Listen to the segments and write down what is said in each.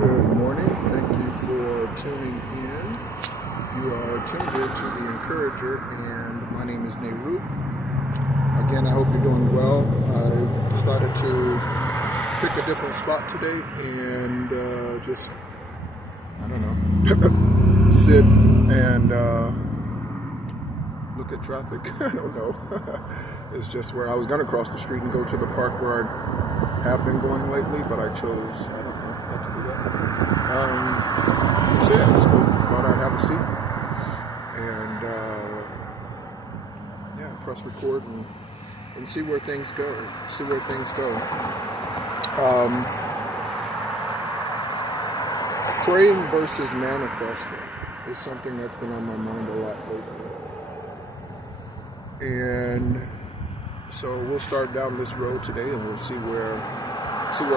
Good morning. Thank you for tuning in. You are tuned in to The Encourager, and my name is Nehru. Again, I hope you're doing well. I decided to pick a different spot today and just, I don't know, sit and look at traffic. I don't know. It's just where I was going to cross the street and go to the park where I have been going lately, but I chose, I don't know, not to do that. So yeah, just thought I'd have a seat and press record and see where things go. Praying versus manifesting is something that's been on my mind a lot lately. And so we'll start down this road today, and we'll see where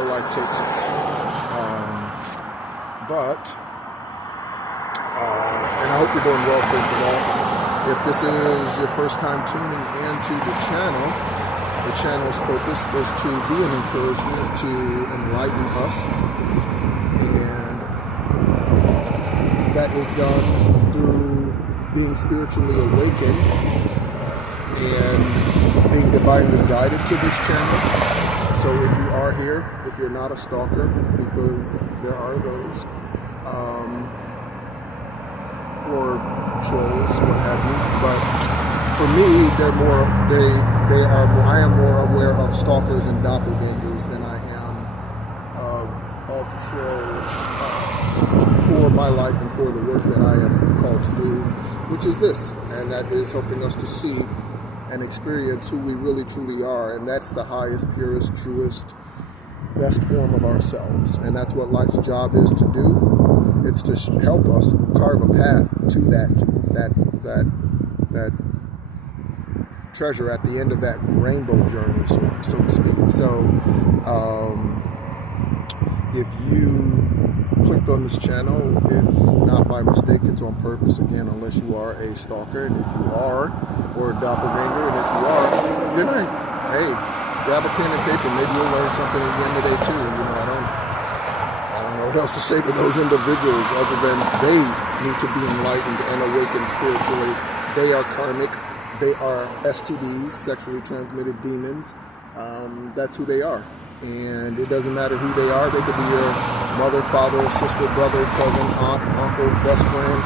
life takes us. And I hope you're doing well, first of all. If this is your first time tuning into the channel's purpose is to be an encouragement, to enlighten us. And that is done through being spiritually awakened and being divinely guided to this channel. So if you are here, if you're not a stalker, because there are those, or trolls, what have you, but for me, I am more aware of stalkers and doppelgangers than I am of trolls for my life and for the work that I am called to do, which is this, and that is helping us to see and experience who we really truly are, and that's the highest, purest, truest, best form of ourselves, and that's what life's job is to do. It's to help us carve a path to that treasure at the end of that rainbow journey, so to speak. So, if you clicked on this channel, it's not by mistake, it's on purpose, again, unless you are a stalker, and if you are, or a doppelganger, and if you are, then hey, grab a pen and paper, maybe you'll learn something at the end of the day too. You know, I don't know what else to say to those individuals other than they need to be enlightened and awakened spiritually. They are karmic, they are STDs, sexually transmitted demons. That's who they are. And it doesn't matter who they are. They could be your mother, father, sister, brother, cousin, aunt, uncle, best friend,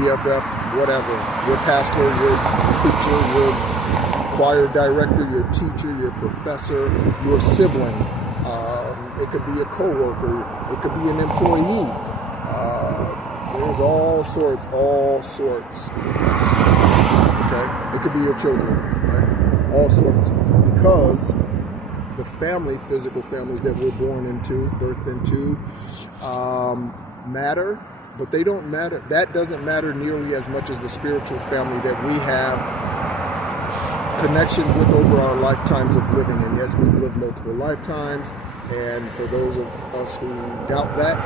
BFF, whatever. Your pastor, your preacher, your choir director, your teacher, your professor, your sibling. It could be a co-worker. It could be an employee. There's all sorts. Okay? It could be your children, right? All sorts. Because the physical families that we're born into, birthed into, matter, but they don't matter. That doesn't matter nearly as much as the spiritual family that we have connections with over our lifetimes of living. And yes, we've lived multiple lifetimes. And for those of us who doubt that,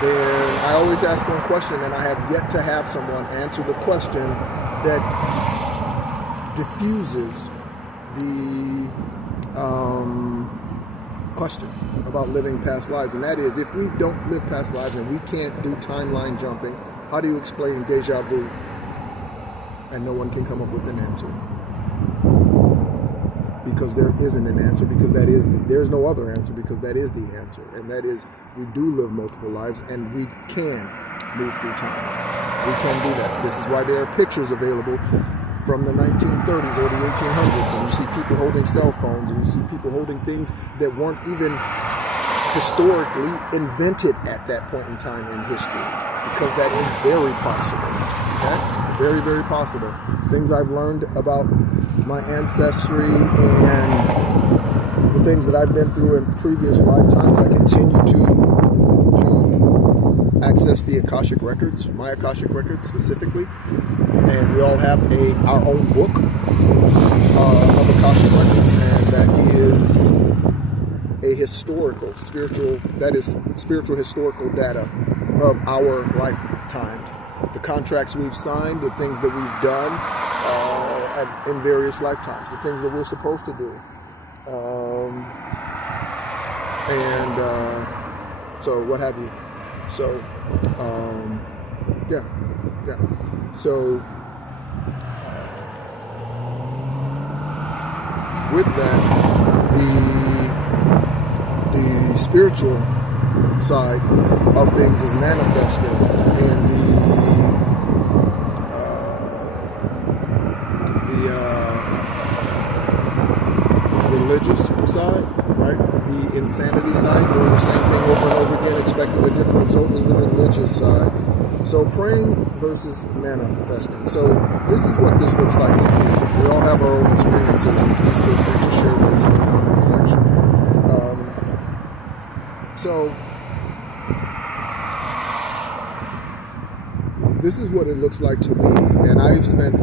then I always ask one question, and I have yet to have someone answer the question that diffuses the question about living past lives, and that is, if we don't live past lives and we can't do timeline jumping, how do you explain deja vu? And no one can come up with an answer, because there isn't an answer, because there's no other answer, because that is the answer, and that is, we do live multiple lives, and we can move through time. We can do that. This is why there are pictures available from the 1930s or the 1800s, and you see people holding cell phones, and you see people holding things that weren't even historically invented at that point in time in history, because that is very possible. Okay? Very, very possible. Things I've learned about my ancestry and the things that I've been through in previous lifetimes, I continue to access the Akashic Records, my Akashic Records specifically, and we all have our own book of Akashic Records, and that is a spiritual historical data of our lifetimes, the contracts we've signed, the things that we've done in various lifetimes, the things that we're supposed to do. So what have you. So, yeah. So, with that, the spiritual side of things is manifested in the religious side, right? The insanity side, doing the same thing over and over again, expecting a different result, is the religious side. So praying versus manifesting. So this is what this looks like to me. We all have our own experiences, and please feel free to share those in the comment section. So this is what it looks like to me, and I spent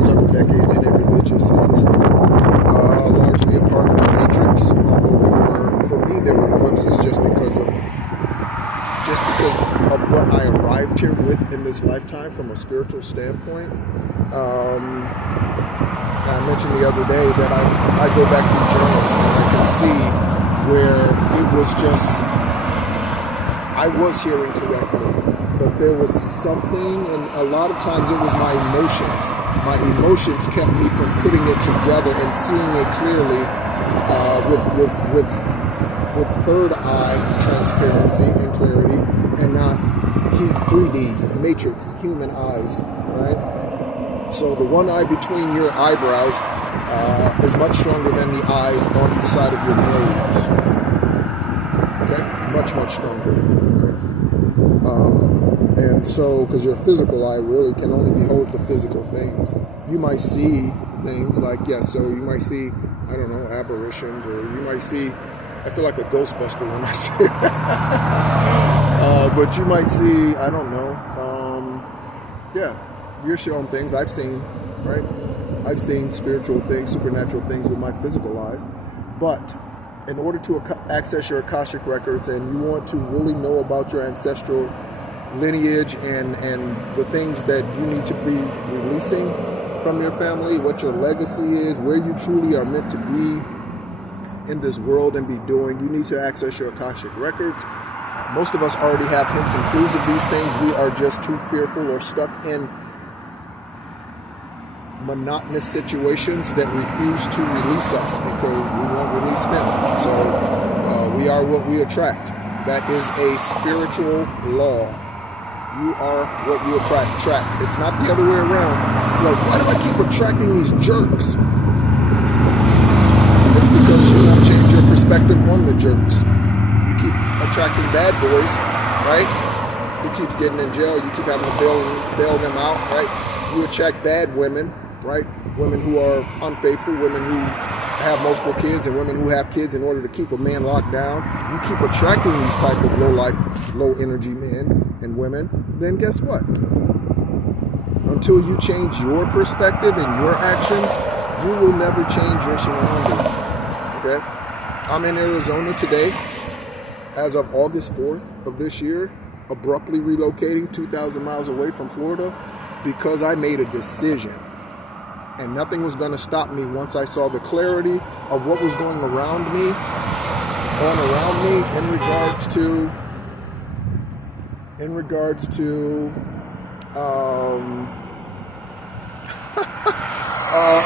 several decades in a religious system, largely a part of the matrix. Although there were glimpses just because of what I arrived here with in this lifetime from a spiritual standpoint. I mentioned the other day that I go back through journals and I can see where it was just, I was hearing correctly, but there was something, and a lot of times it was my emotions. My emotions kept me from putting it together and seeing it clearly with third eye transparency and clarity, and not 3D matrix human eyes, right? So the one eye between your eyebrows is much stronger than the eyes on each side of your nose. Okay, much stronger. And so, because your physical eye really can only behold the physical things. You might see things like, so you might see, I don't know, apparitions, or you might see, I feel like a Ghostbuster when I say that. But you might see, I don't know, you're showing things I've seen, right? I've seen spiritual things, supernatural things with my physical eyes. But in order to access your Akashic records, and you want to really know about your ancestral lineage and the things that you need to be releasing from your family, what your legacy is, where you truly are meant to be in this world and be doing, you need to access your Akashic records. Most of us already have hints and clues of these things. We are just too fearful or stuck in monotonous situations that refuse to release us because we won't release them. So we are what we attract. That is a spiritual law. You are what you attract. It's not the other way around. Like, why do I keep attracting these jerks? It's because you won't change your perspective on the jerks. You keep attracting bad boys, right? Who keeps getting in jail? You keep having to bail them out, right? You attract bad women, right? Women who are unfaithful, women who have multiple kids, and women who have kids in order to keep a man locked down. You keep attracting these type of low energy men and women, then guess what? Until you change your perspective and your actions, you will never change your surroundings. Okay? I'm in Arizona today, as of August 4th of this year, abruptly relocating 2,000 miles away from Florida because I made a decision. And nothing was going to stop me once I saw the clarity of what was going around me in regards to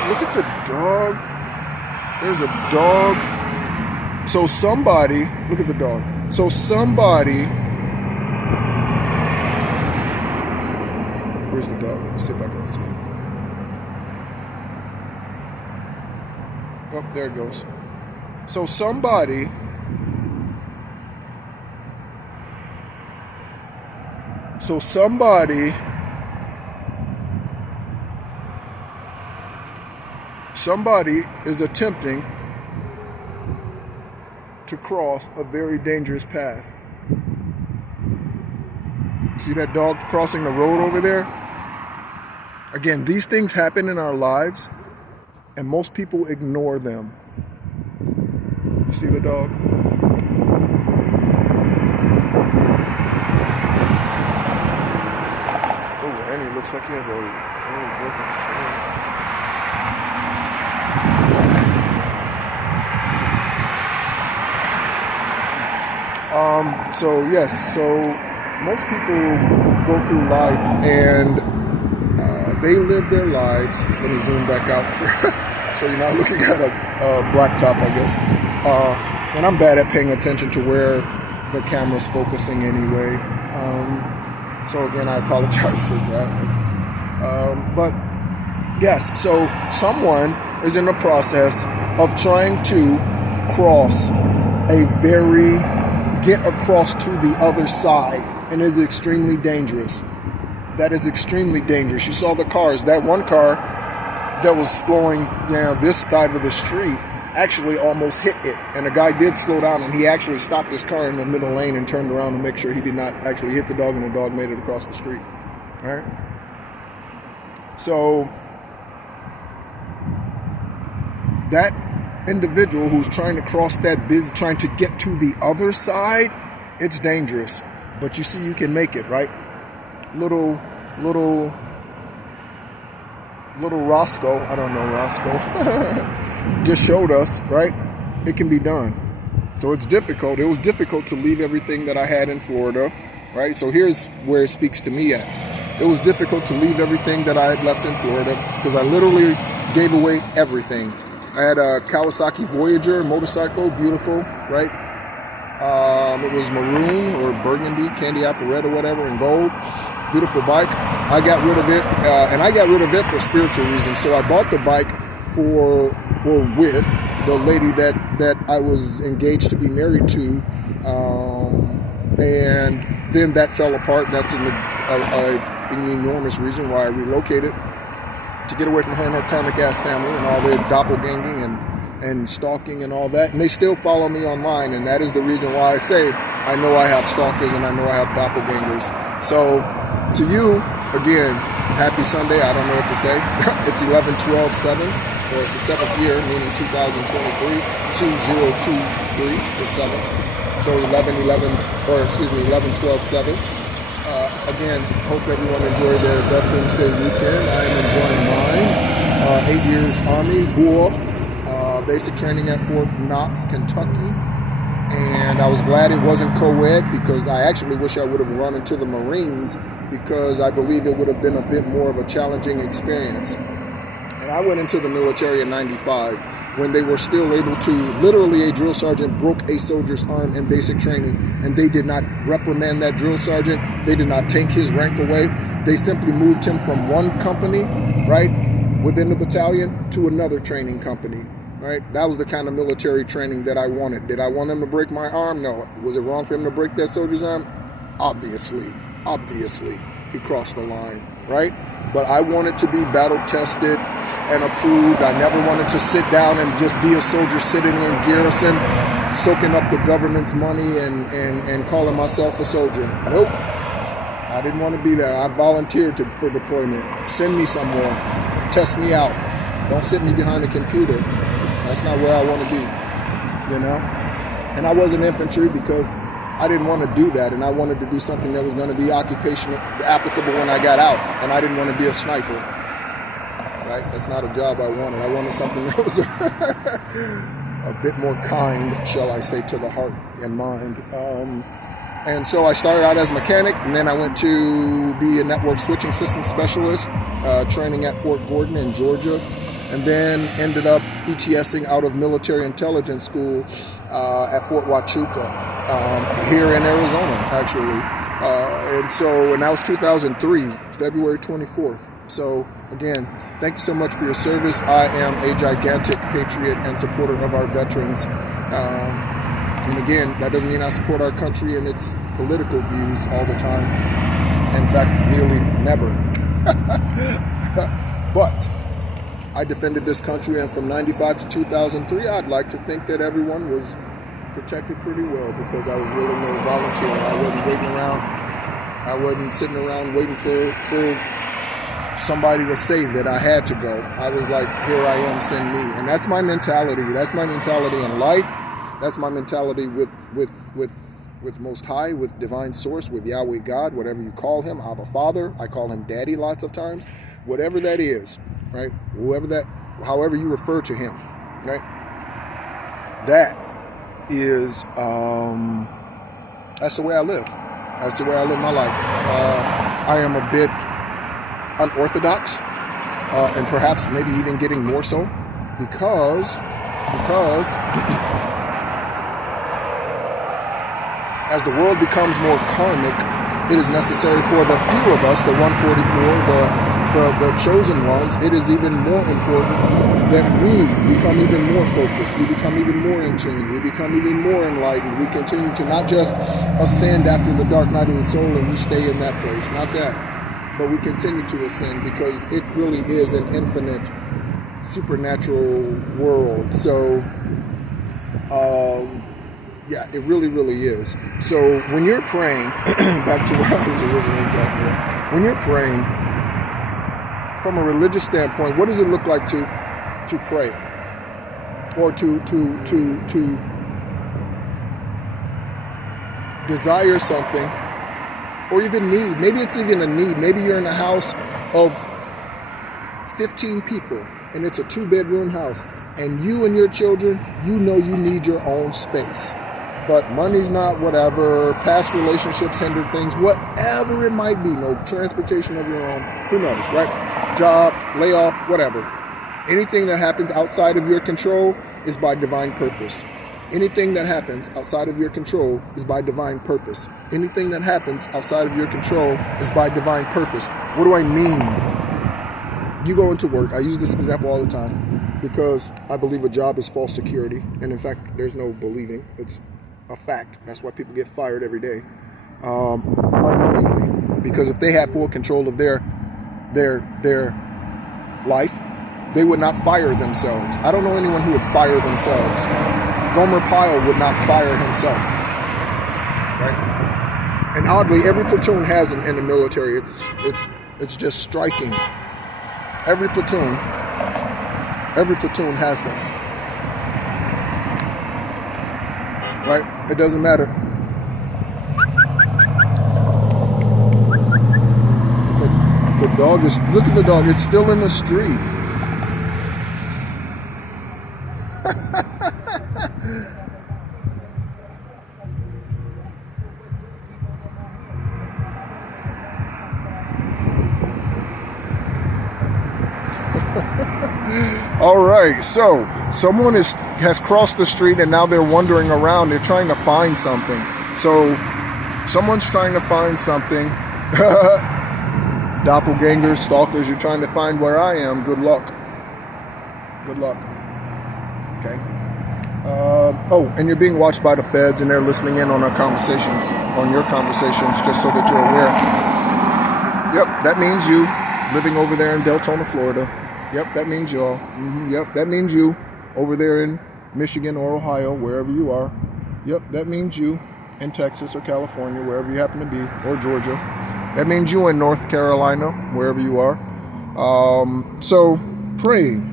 look at the dog. There's a dog. So somebody, look at the dog. So somebody, where's the dog? Let me see if I can see it. Oh, there it goes. So somebody is attempting to cross a very dangerous path. See that dog crossing the road over there? Again, these things happen in our lives, and most people ignore them. You see the dog? Oh, and he looks like he has a very broken frame. So yes, so most people go through life and they live their lives. Let me zoom back out so you're not looking at a blacktop, I guess. And I'm bad at paying attention to where the camera's focusing anyway. So again, I apologize for that. But yes, so someone is in the process of trying to get across to the other side, and it's extremely dangerous. That is extremely dangerous. You saw the cars. That one car that was flowing down this side of the street actually almost hit it, and the guy did slow down, and he actually stopped his car in the middle lane and turned around to make sure he did not actually hit the dog, and the dog made it across the street. All right. So that individual who's trying to cross that trying to get to the other side, it's dangerous. But you see, you can make it, right? Little Roscoe, I don't know Roscoe, just showed us, right? It can be done. So it's difficult. It was difficult to leave everything that I had in Florida, right? So here's where it speaks to me at. It was difficult to leave everything that I had left in Florida because I literally gave away everything. I had a Kawasaki Voyager motorcycle, beautiful, right? It was maroon or burgundy, candy apple red or whatever, in gold. Beautiful bike. I got rid of it, and I got rid of it for spiritual reasons. So I bought the bike with the lady that I was engaged to be married to, and then that fell apart. That's an enormous reason why I relocated, to get away from her and her karmic ass family and all their doppelganging and stalking and all that. And they still follow me online, and that is the reason why I say I know I have stalkers and I know I have doppelgangers. So to you, again, happy Sunday. I don't know what to say. It's 11/12/7, or the 7th year, meaning 2023, 2023, the 7th. So 11/12/7. Again, hope everyone enjoyed their Veterans Day weekend. I am enjoying mine. 8 years Army, basic training at Fort Knox, Kentucky. And I was glad it wasn't co-ed, because I actually wish I would have run into the Marines, because I believe it would have been a bit more of a challenging experience. And I went into the military in '95 when they were still able to, literally a drill sergeant broke a soldier's arm in basic training, and they did not reprimand that drill sergeant. They did not take his rank away. They simply moved him from one company, right, within the battalion to another training company, right? That was the kind of military training that I wanted. Did I want him to break my arm? No. Was it wrong for him to break that soldier's arm? Obviously. He crossed the line, right? But I wanted to be battle-tested and approved. I never wanted to sit down and just be a soldier sitting in garrison, soaking up the government's money and calling myself a soldier. Nope. I didn't want to be there. I volunteered for deployment. Send me somewhere. Test me out. Don't sit me behind a computer. That's not where I want to be, you know? And I wasn't infantry because I didn't want to do that, and I wanted to do something that was going to be occupational, applicable when I got out, and I didn't want to be a sniper, right? That's not a job I wanted. I wanted something that was a bit more kind, shall I say, to the heart and mind. And so I started out as a mechanic, and then I went to be a network switching system specialist, training at Fort Gordon in Georgia, and then ended up ETSing out of military intelligence school at Fort Huachuca, here in Arizona, actually. And that was 2003, February 24th. So again, thank you so much for your service. I am a gigantic patriot and supporter of our veterans. And again, that doesn't mean I support our country and its political views all the time. In fact, really never. But I defended this country, and from 95 to 2003, I'd like to think that everyone was protected pretty well, because I was willing to volunteer. I wasn't waiting around. I wasn't sitting around waiting for somebody to say that I had to go. I was like, here I am, send me. And that's my mentality. That's my mentality in life. That's my mentality with Most High, with Divine Source, with Yahweh God, whatever you call him. Abba Father. I call him Daddy lots of times. Whatever that is, right? However you refer to him, right? That is That's the way I live. That's the way I live my life. I am a bit unorthodox, and perhaps maybe even getting more so, because as the world becomes more karmic, it is necessary for the few of us, the 144, the chosen ones, it is even more important that we become even more focused, we become even more in tune, we become even more enlightened, we continue to not just ascend after the dark night of the soul and we stay in that place, not that, but we continue to ascend because it really is an infinite supernatural world. So, yeah, it really, really is. So when you're praying, back to what I was originally talking about, when you're praying, from a religious standpoint, what does it look like to pray, or to desire something, or even need? Maybe it's even a need. Maybe you're in a house of 15 people, and it's a 2-bedroom house, and you and your children, you know you need your own space. But money's not, whatever, past relationships hinder things, whatever it might be, no transportation of your own, who knows, right? Job, layoff, whatever. Anything that happens outside of your control is by divine purpose. Anything that happens outside of your control is by divine purpose. Anything that happens outside of your control is by divine purpose. What do I mean? You go into work. I use this example all the time because I believe a job is false security. And in fact, there's no believing. It's a fact. That's why people get fired every day. Unknowingly. Because if they had full control of their life, they would not fire themselves. I don't know anyone who would fire themselves. Gomer Pyle would not fire himself. Right? And oddly, every platoon has them in the military. It's just striking. Every platoon has them. Right? It doesn't matter. The dog is, look at the dog, it's still in the street. All right, so someone has crossed the street and now they're wandering around. They're trying to find something. So someone's trying to find something. Doppelgangers, stalkers, you're trying to find where I am. Good luck. Good luck. Okay. Oh, and you're being watched by the feds and they're listening in on our conversations, on your conversations, just so that you're aware. Yep, that means you living over there in Deltona, Florida. Yep, that means y'all. Yep, that means you over there in Michigan or Ohio, wherever you are. Yep, that means you in Texas or California, wherever you happen to be, or Georgia. That means you in North Carolina, wherever you are. So praying.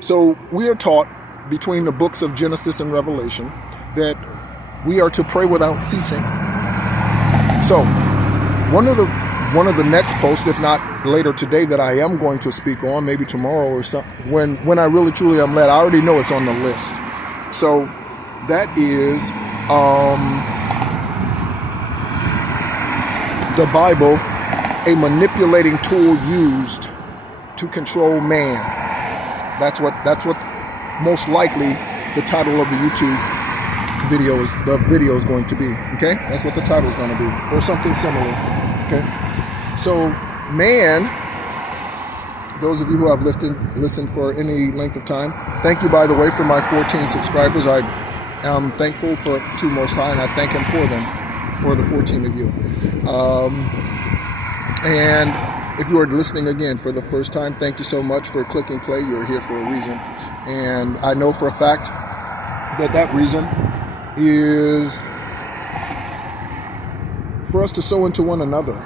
So we are taught between the books of Genesis and Revelation that we are to pray without ceasing. So one of the next posts, if not later today, that I am going to speak on, maybe tomorrow or something, when I really truly am led, I already know it's on the list. So that is the Bible, a manipulating tool used to control man. That's what most likely the title of the YouTube video is going to be. Okay, that's what the title is going to be, or something similar. Okay, so man, those of you who have listened for any length of time, thank you, by the way, for my 14 subscribers. I am thankful to Most High, and I thank Him for them, for the 14 of you. And if you are listening again for the first time, thank you so much for clicking play. You're here for a reason. And I know for a fact that reason is for us to sow into one another,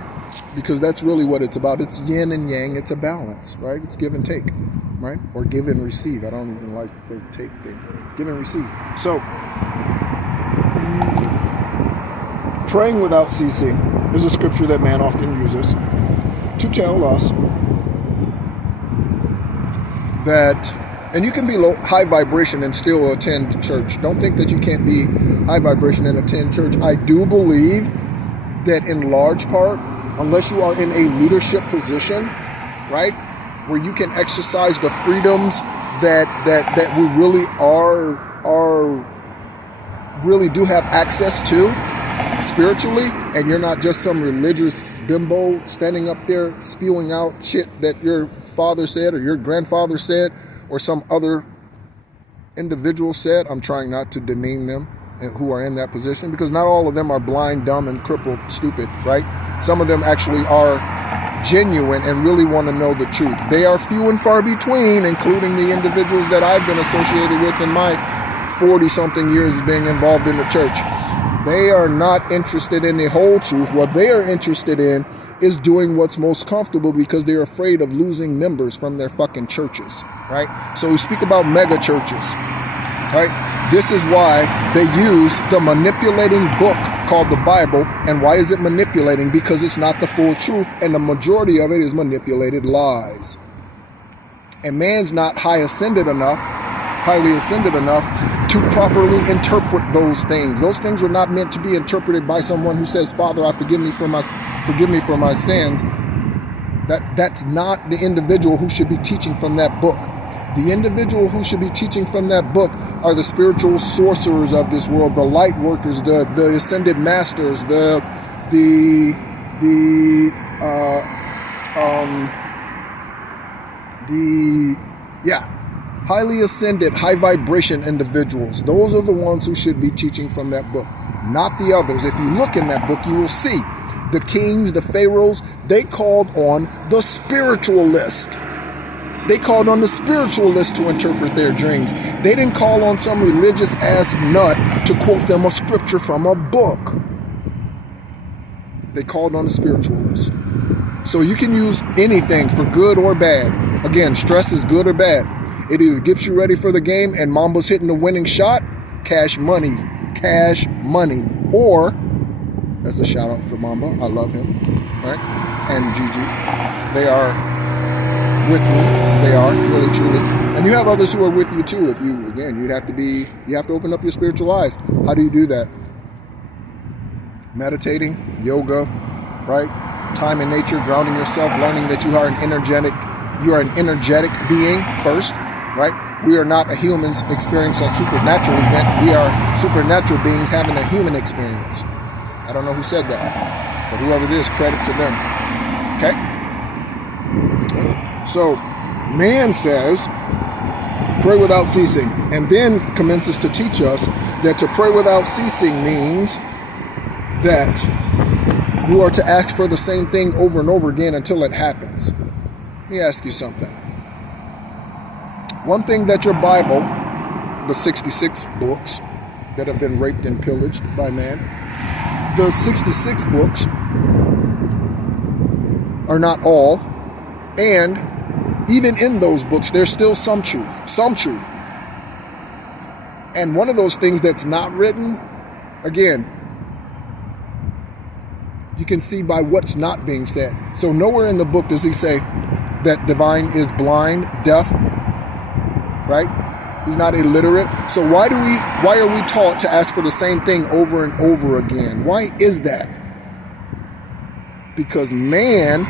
because that's really what it's about. It's yin and yang. It's a balance, right? It's give and take, right? Or give and receive. I don't even like the take thing. Give and receive. So, praying without ceasing is a scripture that man often uses to tell us that And you can be high vibration and still attend church. Don't think that you can't be high vibration and attend church. I do believe that in large part, unless you are in a leadership position, right, where you can exercise the freedoms that we really really do have access to spiritually, and you're not just some religious bimbo standing up there spewing out shit that your father said or your grandfather said or some other individual said. I'm trying not to demean them who are in that position, because not all of them are blind, dumb, and crippled, stupid, right? Some of them actually are genuine and really want to know the truth. They are few and far between, including the individuals that I've been associated with in my 40-something years of being involved in the church. They are not interested in the whole truth. What they are interested in is doing what's most comfortable because they're afraid of losing members from their fucking churches, right? So we speak about mega churches, right? This is why they use the manipulating book called the Bible. And why is it manipulating? Because it's not the full truth, and the majority of it is manipulated lies. And man's not highly ascended enough to properly interpret those things. Those things were not meant to be interpreted by someone who says, "Father, forgive me for my sins." That's not the individual who should be teaching from that book. The individual who should be teaching from that book are the spiritual sorcerers of this world, the light workers, the ascended masters, highly ascended, high vibration individuals. Those are the ones who should be teaching from that book, not the others. If you look in that book, you will see the kings, the pharaohs, they called on the spiritualist. They called on the spiritualist to interpret their dreams. They didn't call on some religious ass nut to quote them a scripture from a book. They called on the spiritualist. So you can use anything for good or bad. Again, stress is good or bad. It either gets you ready for the game and Mamba's hitting the winning shot, cash money, or, that's a shout out for Mamba, I love him, right? And Gigi, they are with me, they are, really, truly. And you have others who are with you too. If you, again, you have to open up your spiritual eyes. How do you do that? Meditating, yoga, right? Time in nature, grounding yourself, learning that you are an energetic being first. Right? We are not a humans experiencing a supernatural event. We are supernatural beings having a human experience. I don't know who said that, but whoever it is, credit to them. Okay? So, man says, pray without ceasing, and then commences to teach us that to pray without ceasing means that you are to ask for the same thing over and over again until it happens. Let me ask you something. One thing that your Bible, the 66 books that have been raped and pillaged by man, the 66 books are not all, and even in those books, there's still some truth. And one of those things that's not written, again, you can see by what's not being said. So nowhere in the book does he say that divine is blind, deaf, right? He's not illiterate. So why are we taught to ask for the same thing over and over again? Why is that? Because man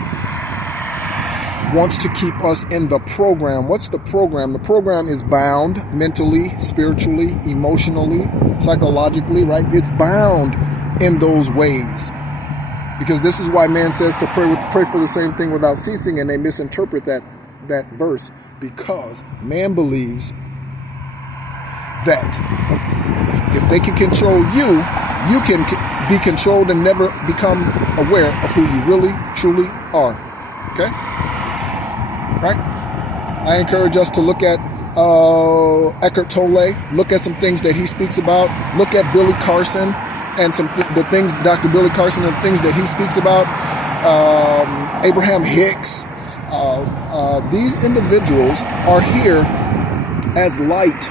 wants to keep us in the program. What's the program? The program is bound mentally, spiritually, emotionally, psychologically, right? It's bound in those ways. Because this is why man says to pray for the same thing without ceasing, and they misinterpret that verse, because man believes that if they can control you, you can be controlled and never become aware of who you really, truly are. Okay? Right? I encourage us to look at Eckhart Tolle, look at some things that he speaks about, look at Billy Carson and the things, Dr. Billy Carson, and the things that he speaks about, Abraham Hicks. These individuals are here as light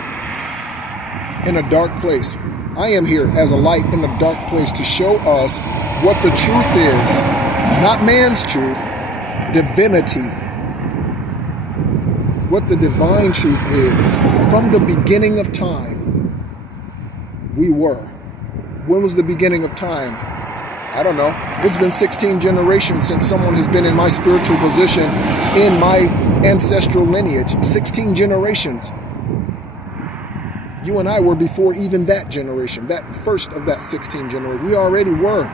in a dark place. I am here as a light in a dark place to show us what the truth is. Not man's truth, divinity. what the divine truth is. From the beginning of time, we were. When was the beginning of time? I don't know. It's been 16 generations since someone has been in my spiritual position, in my ancestral lineage. 16 generations. You and I were before even that generation, that first of that 16 generation. We already were.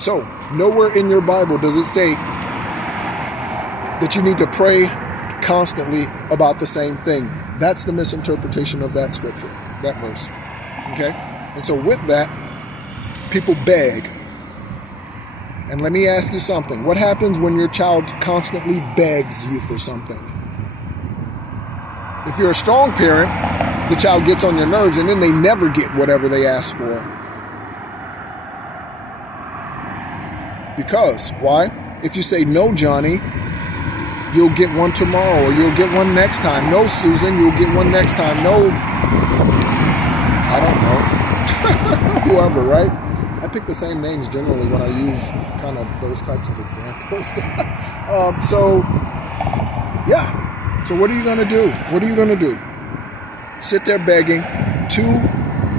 So, nowhere in your Bible does it say that you need to pray constantly about the same thing. That's the misinterpretation of that scripture, that verse. Okay? And so with that, people beg. And let me ask you something. What happens when your child constantly begs you for something? If you're a strong parent, the child gets on your nerves and then they never get whatever they ask for. Because, why? If you say, no, Johnny, you'll get one tomorrow, or you'll get one next time. No, Susan, you'll get one next time. No, I don't know. Whoever, right? I pick the same names generally when I use kind of those types of examples. So what are you going to do? What are you going to do? Sit there begging to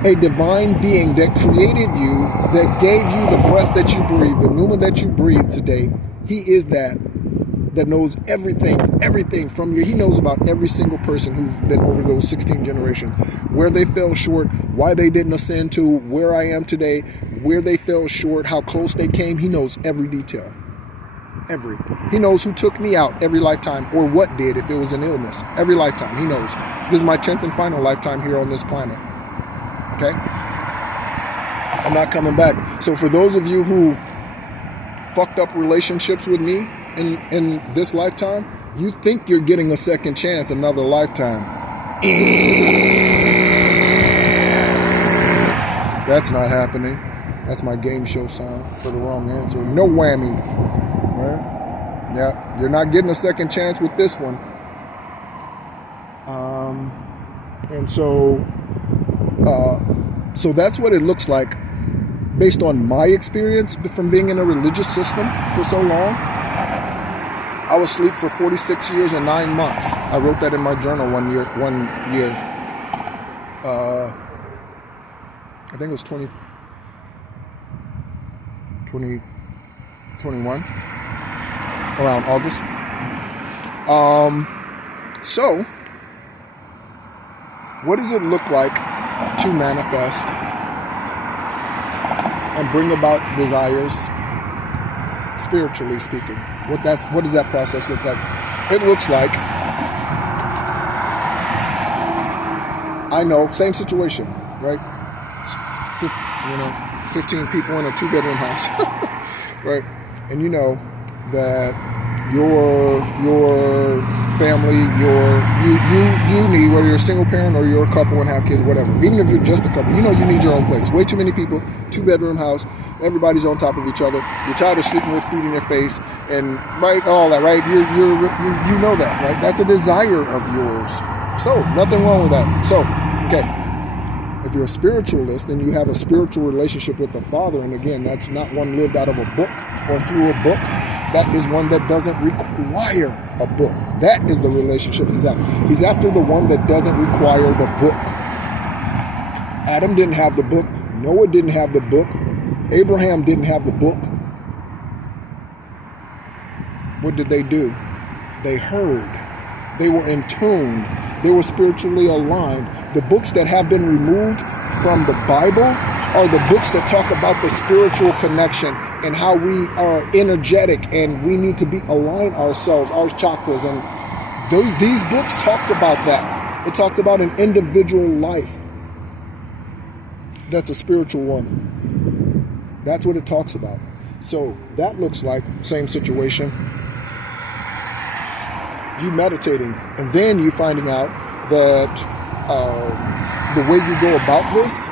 a divine being that created you, that gave you the breath that you breathe, the pneuma that you breathe today. He is that knows everything from you. He knows about every single person who's been over those 16 generations, where they fell short, why they didn't ascend to where I am today, where they fell short, how close they came. He knows every detail. He knows who took me out every lifetime, or what did if it was an illness. Every lifetime, he knows. This is my 10th and final lifetime here on this planet. Okay? I'm not coming back. So for those of you who fucked up relationships with me in this lifetime, you think you're getting a second chance another lifetime. That's not happening. That's my game show song for the wrong answer. No whammy. Right? Yeah, you're not getting a second chance with this one. And so that's what it looks like based on my experience from being in a religious system for so long. I was asleep for 46 years and 9 months. I wrote that in my journal one year. I think it was 2021, around August. So, what does it look like to manifest and bring about desires, spiritually speaking? What does that process look like? It looks like, I know, same situation, right? It's 15 people in a 2-bedroom house, right? And you know that your family, you need, whether you're a single parent or you're a couple and have kids, whatever. Even if you're just a couple, you know you need your own place. Way too many people, 2-bedroom house, everybody's on top of each other. Your child is sleeping with feet in your face, and right, all that, right? You know that, right? That's a desire of yours. So nothing wrong with that. So, okay. If you're a spiritualist, then you have a spiritual relationship with the Father. And again, that's not one lived out of a book or through a book. That is one that doesn't require a book. That is the relationship he's after. He's after the one that doesn't require the book. Adam didn't have the book. Noah didn't have the book. Abraham didn't have the book. What did they do? They heard. They were in tune. They were spiritually aligned. The books that have been removed from the Bible are the books that talk about the spiritual connection and how we are energetic and we need to align ourselves, our chakras. And these books talk about that. It talks about an individual life. That's a spiritual one. That's what it talks about. So that looks like same situation. You meditating, and then you finding out that the way you go about this,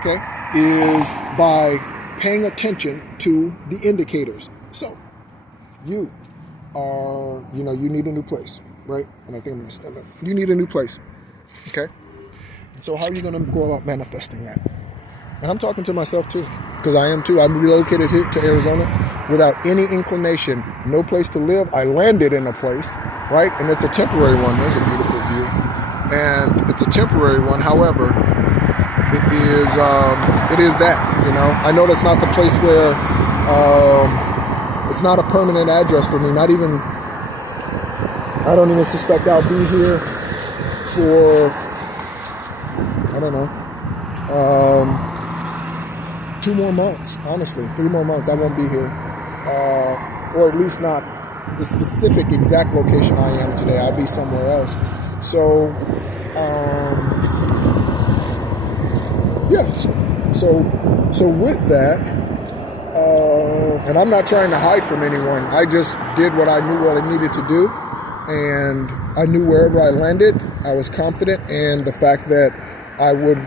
okay, is by paying attention to the indicators. So you are, you need a new place, right? And I think I'm going to stand up. You need a new place, okay? So how are you going to go about manifesting that? And I'm talking to myself too, because I am too. I'm relocated here to Arizona. without any inclination, no place to live. I landed in a place, right? And it's a temporary one. There's a beautiful view. And it's a temporary one. However, it is that, you know. I know that's not the place where, it's not a permanent address for me. Not even, I don't even suspect I'll be here for, I don't know, 2 more months, honestly. 3 more months, I won't be here. Or at least not the specific exact location I am today. I'll be somewhere else. So, yeah. So with that, and I'm not trying to hide from anyone. I just did what I knew what I needed to do. And I knew wherever I landed, I was confident in the fact that I would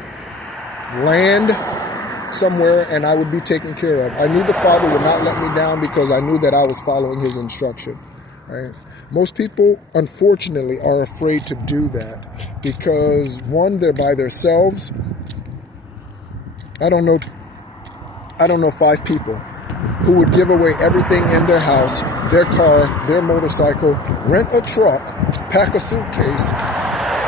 land somewhere and I would be taken care of. I knew the Father would not let me down because I knew that I was following his instruction. Right? Most people, unfortunately, are afraid to do that because, one, they're by themselves. I don't know 5 people who would give away everything in their house, their car, their motorcycle, rent a truck, pack a suitcase,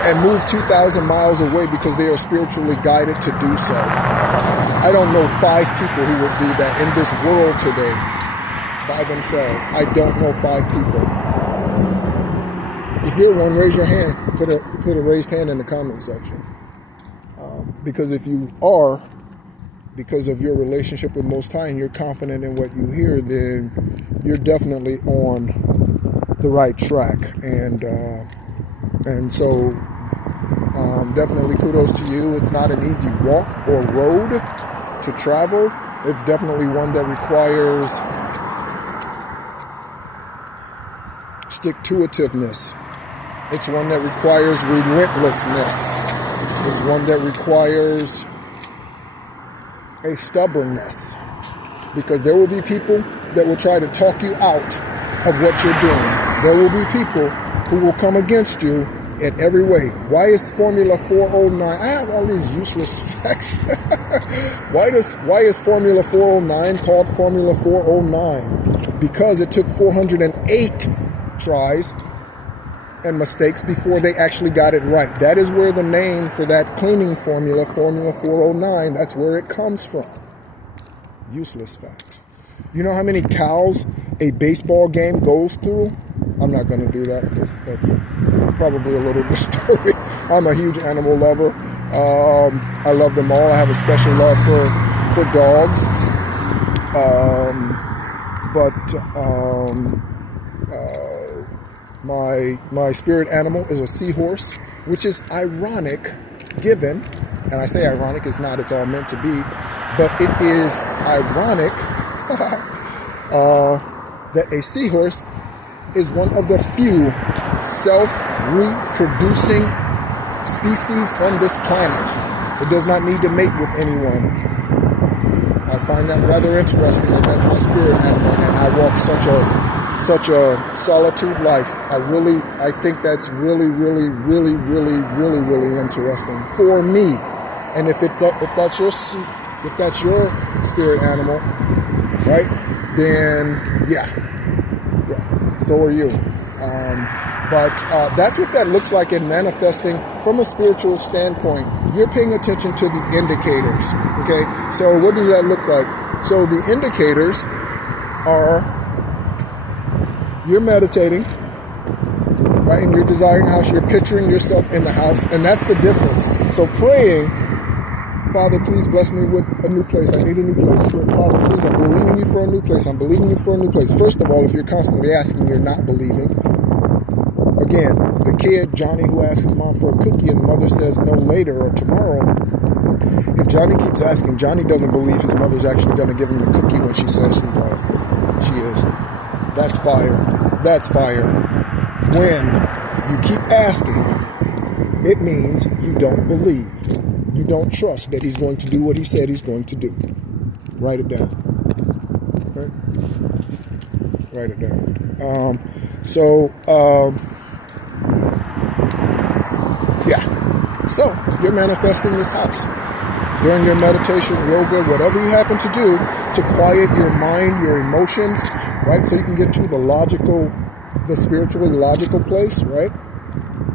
and move 2,000 miles away because they are spiritually guided to do so. I don't know 5 people who would do that in this world today by themselves. I don't know 5 people. If you're one, raise your hand. Put a raised hand in the comment section. Because if you are, because of your relationship with Most High and you're confident in what you hear, then you're definitely on the right track. And so definitely kudos to you. It's not an easy walk or road to travel. It's definitely one that requires stick-to-itiveness. It's one that requires relentlessness. It's one that requires a stubbornness, because there will be people that will try to talk you out of what you're doing. There will be people who will come against you in every way. Why is Formula 409? I have all these useless facts. Why is Formula 409 called Formula 409? Because it took 408 tries and mistakes before they actually got it right. That is where the name for that cleaning formula, Formula 409, that's where it comes from. Useless facts. You know how many cows a baseball game goes through? I'm not going to do that because that's probably a little disturbing. I'm a huge animal lover. I love them all. I have a special love for dogs. My spirit animal is a seahorse, which is ironic, given, and I say ironic, it's not, it's all meant to be, but it is ironic that a seahorse is one of the few self-reproducing species on this planet. It does not need to mate with anyone. I find that rather interesting that that's my spirit animal, and I walk such a solitude life. I think that's really interesting for me. And if that's your spirit animal, right? Then yeah, so are you. But that's what that looks like in manifesting from a spiritual standpoint. You're paying attention to the indicators. Okay, so what does that look like? So the indicators are, you're meditating, right? And you're desiring a house. You're picturing yourself in the house, and that's the difference. So praying, Father, please bless me with a new place. I need a new place. Father, please, I'm believing you for a new place. I'm believing you for a new place. First of all, if you're constantly asking, you're not believing. Again, the kid, Johnny, who asks his mom for a cookie and the mother says no later or tomorrow, if Johnny keeps asking, Johnny doesn't believe his mother's actually going to give him the cookie when she says she does. She is. That's fire. That's fire. When you keep asking, it means you don't believe. You don't trust that he's going to do what he said he's going to do. Write it down. Okay? Write it down. Yeah. So, you're manifesting this house. during your meditation, yoga, whatever you happen to do to quiet your mind, your emotions, right? So you can get to the spiritually logical place, right?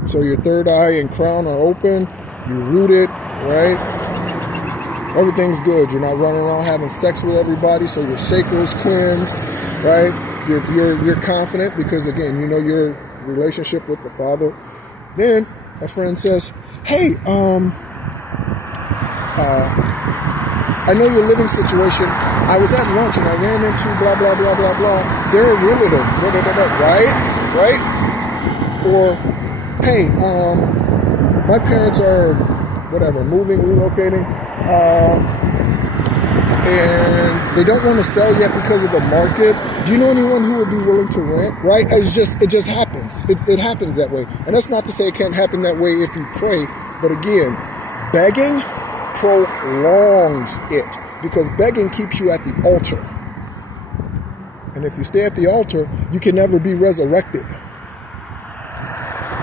So your third eye and crown are open, you're rooted, right? Everything's good. You're not running around having sex with everybody, so your sacral is cleansed, right? You're confident because, again, you know your relationship with the Father. Then a friend says, hey, I know your living situation. I was at lunch and I ran into blah, blah, blah, blah, blah. They're a realtor, blah, blah, blah, blah. Right? Or, hey, my parents are, whatever, moving, relocating, and they don't want to sell yet because of the market. Do you know anyone who would be willing to rent? Right? It just happens. It happens that way. And that's not to say it can't happen that way if you pray. But again, begging prolongs it, because begging keeps you at the altar. And if you stay at the altar, you can never be resurrected.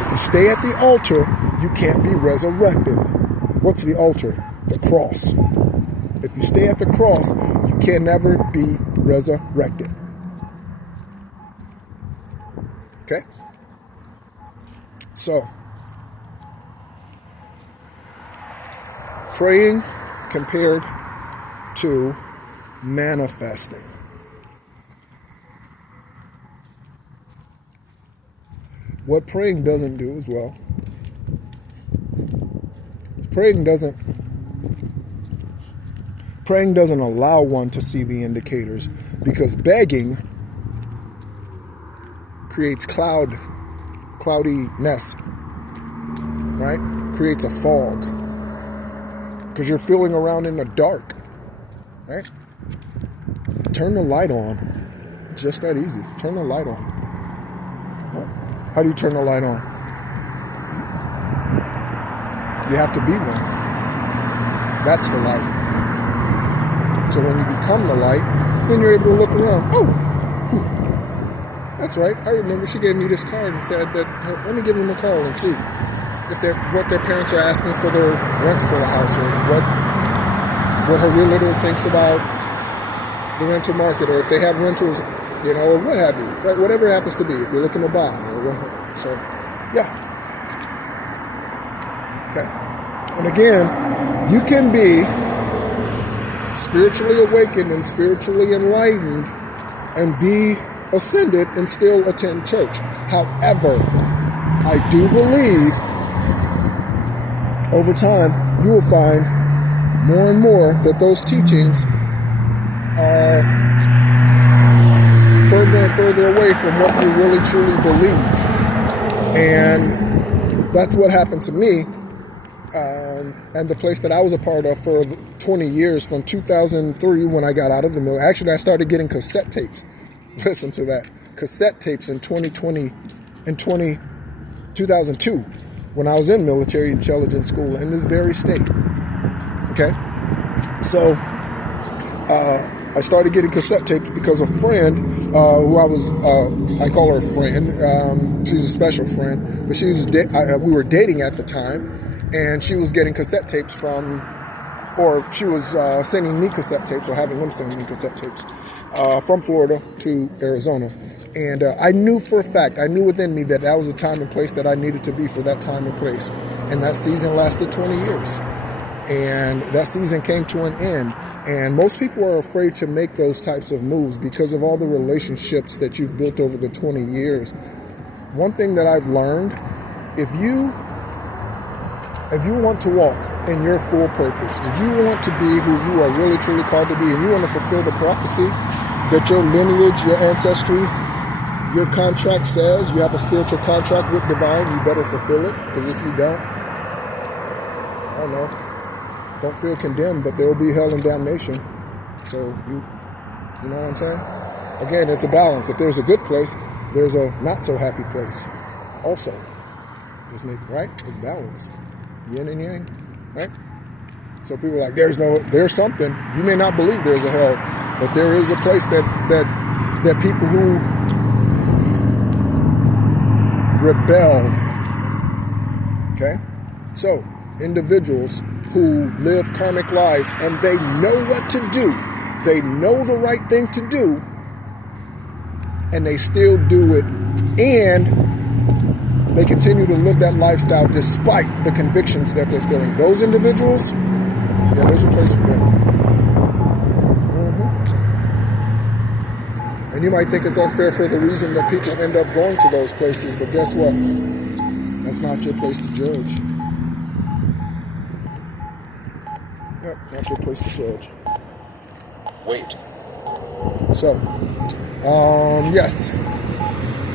If you stay at the altar, you can't be resurrected. What's the altar? The cross. If you stay at the cross, you can never be resurrected. Okay? So, praying compared to manifesting. What praying doesn't do as well, praying doesn't allow one to see the indicators, because begging creates cloudiness, right? Creates a fog, because you're feeling around in the dark, right? Turn the light on. It's just that easy. Turn the light on. How do you turn the light on? You have to be one. That's the light. So when you become the light, then you're able to look around. Oh, that's right. I remember she gave me this card and said that, let me give them a call and see if what their parents are asking for their rent for the house, or what her realtor thinks about the rental market, or if they have rentals, or what have you, right? Whatever it happens to be, if you're looking to buy, or what. So, yeah. Okay. And again, you can be spiritually awakened and spiritually enlightened and be ascended and still attend church. However, I do believe over time you will find more and more that those teachings are further and further away from what you really truly believe. And that's what happened to me. And the place that I was a part of for 20 years, from 2003 when I got out of the military. Actually, I started getting cassette tapes. Listen to that. Cassette tapes in 2002 when I was in military intelligence school in this very state. Okay? So, I started getting cassette tapes because a friend who I call her a friend. She's a special friend, but we were dating at the time. And she was getting cassette tapes or she was sending me cassette tapes, or having them send me cassette tapes from Florida to Arizona. And I knew for a fact, I knew within me that was the time and place that I needed to be for that time and place. And that season lasted 20 years. And that season came to an end. And most people are afraid to make those types of moves because of all the relationships that you've built over the 20 years. One thing that I've learned, if you want to walk in your full purpose, if you want to be who you are really truly called to be, and you want to fulfill the prophecy that your lineage, your ancestry, your contract says, you have a spiritual contract with divine, you better fulfill it. Because if you don't, I don't know, don't feel condemned, but there will be hell and damnation. So you know what I'm saying? Again, it's a balance. If there's a good place, there's a not so happy place also. Just right? It's balanced. Yin and yang, right? So people are like, there's something. You may not believe there's a hell, but there is a place that people who rebel, okay? So individuals who live karmic lives, and they know what to do. They know the right thing to do, and they still do it, and they continue to live that lifestyle despite the convictions that they're feeling. Those individuals, yeah, there's a place for them. And you might think it's unfair for the reason that people end up going to those places, but guess what? That's not your place to judge. Yep, not your place to judge. Wait. So, yes.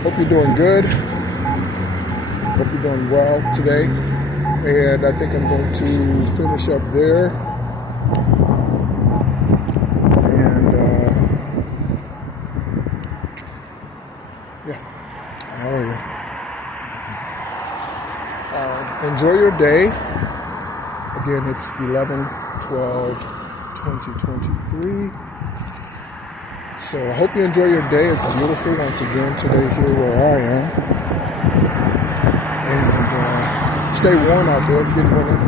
Hope you're doing good. Hope you're doing well today. And I think I'm going to finish up there. And, yeah. How are you? Enjoy your day. Again, it's 11/12/2023. So I hope you enjoy your day. It's beautiful once again today here where I am. And stay warm out there. It's getting warmer.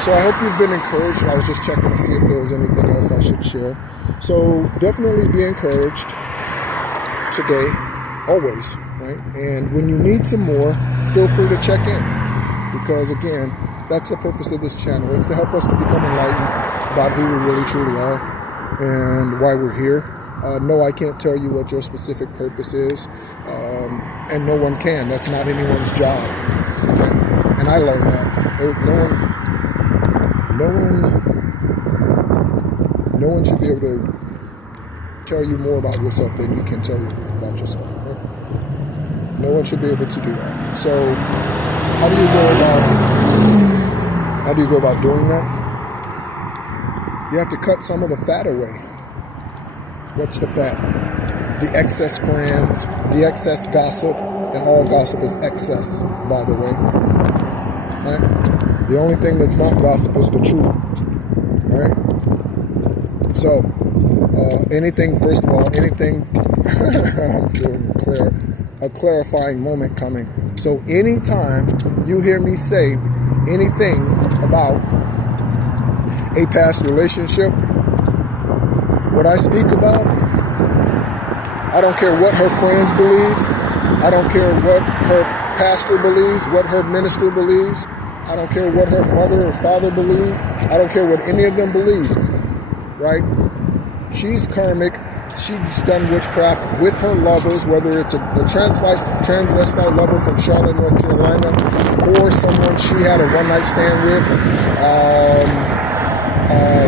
So I hope you've been encouraged. I was just checking to see if there was anything else I should share. So definitely be encouraged today, always, right? And when you need some more, feel free to check in. Because again, that's the purpose of this channel. It's to help us to become enlightened about who we really truly are and why we're here. No, I can't tell you what your specific purpose is, and no one can. That's not anyone's job. Okay? And I learned that. No one should be able to tell you more about yourself than you can tell you about yourself. Right? No one should be able to do that. So, how do you go about doing that? You have to cut some of the fat away. What's the fat? The excess friends, the excess gossip, and all gossip is excess, by the way. Right? The only thing that's not gossip is the truth. Right? So, first of all, anything, I'm feeling a clarifying moment coming. So anytime you hear me say anything about a past relationship, what I speak about, I don't care what her friends believe. I don't care what her pastor believes, what her minister believes. I don't care what her mother or father believes. I don't care what any of them believe, right? She's karmic. She's done witchcraft with her lovers, whether it's a transvestite lover from Charlotte, North Carolina, or someone she had a one-night stand with.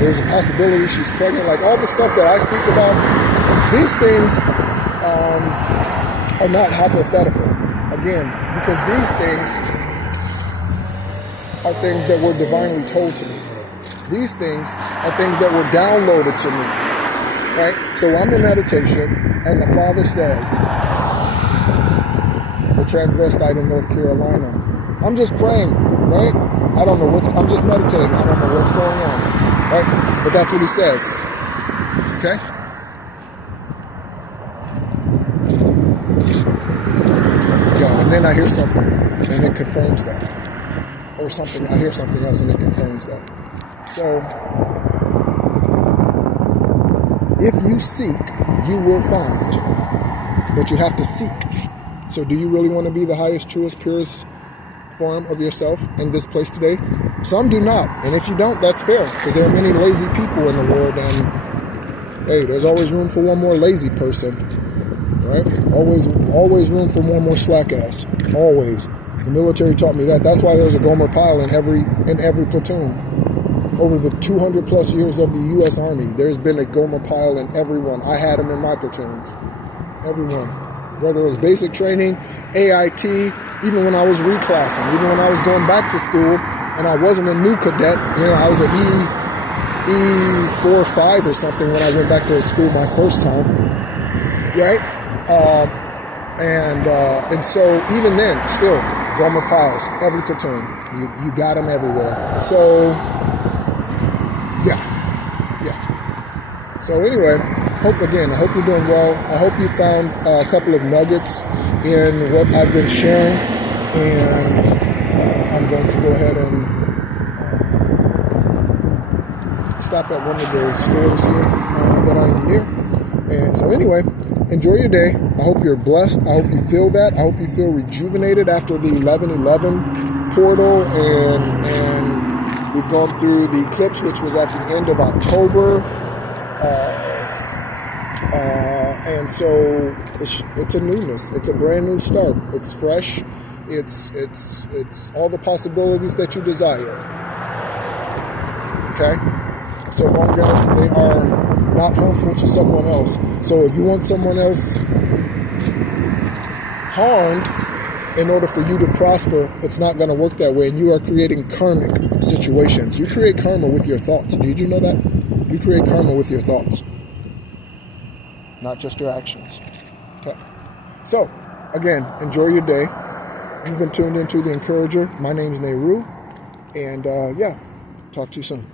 There's a possibility she's pregnant. Like all the stuff that I speak about, these things are not hypothetical. Again, because these things are things that were divinely told to me. These things are things that were downloaded to me. Right? So I'm in meditation, and the Father says, the transvestite in North Carolina. I'm just praying, right? I don't know I'm just meditating. I don't know what's going on, right? But that's what he says. Okay? Yeah, and then I hear something, and it confirms that. Or something, I hear something else, and it confirms that. So, if you seek, you will find. But you have to seek. So do you really want to be the highest, truest, purest form of yourself in this place today? Some do not. And if you don't, that's fair. Because there are many lazy people in the world. And hey, there's always room for one more lazy person. Right? Always room for one more slack ass. Always. The military taught me that. That's why there's a Gomer Pyle in every platoon. Over the 200 plus years of the U.S. Army, there's been a Gomer Pyle in everyone. I had them in my platoons. Everyone. Whether it was basic training, AIT, even when I was reclassing, even when I was going back to school, and I wasn't a new cadet, I was an E4 or 5 or something when I went back to school my first time. Right? And so even then, still, Gomer Pyles, every platoon. You got them everywhere. So, yeah. So anyway, I hope you're doing well. I hope you found a couple of nuggets in what I've been sharing, and I'm going to go ahead and stop at one of the stores here that I am near. And so anyway, enjoy your day. I hope you're blessed. I hope you feel that. I hope you feel rejuvenated after the 11/11 portal, and we've gone through the eclipse, which was at the end of October. And so it's a newness. It's a brand new start. It's fresh. It's all the possibilities that you desire. Okay? So long as they are not harmful to someone else. So if you want someone else harmed in order for you to prosper, it's not going to work that way. And you are creating karmic situations. You create karma with your thoughts. Did you know that? You create karma with your thoughts, not just your actions. Okay. So, again, enjoy your day. You've been tuned into The Encourager. My name's Nehru. And, talk to you soon.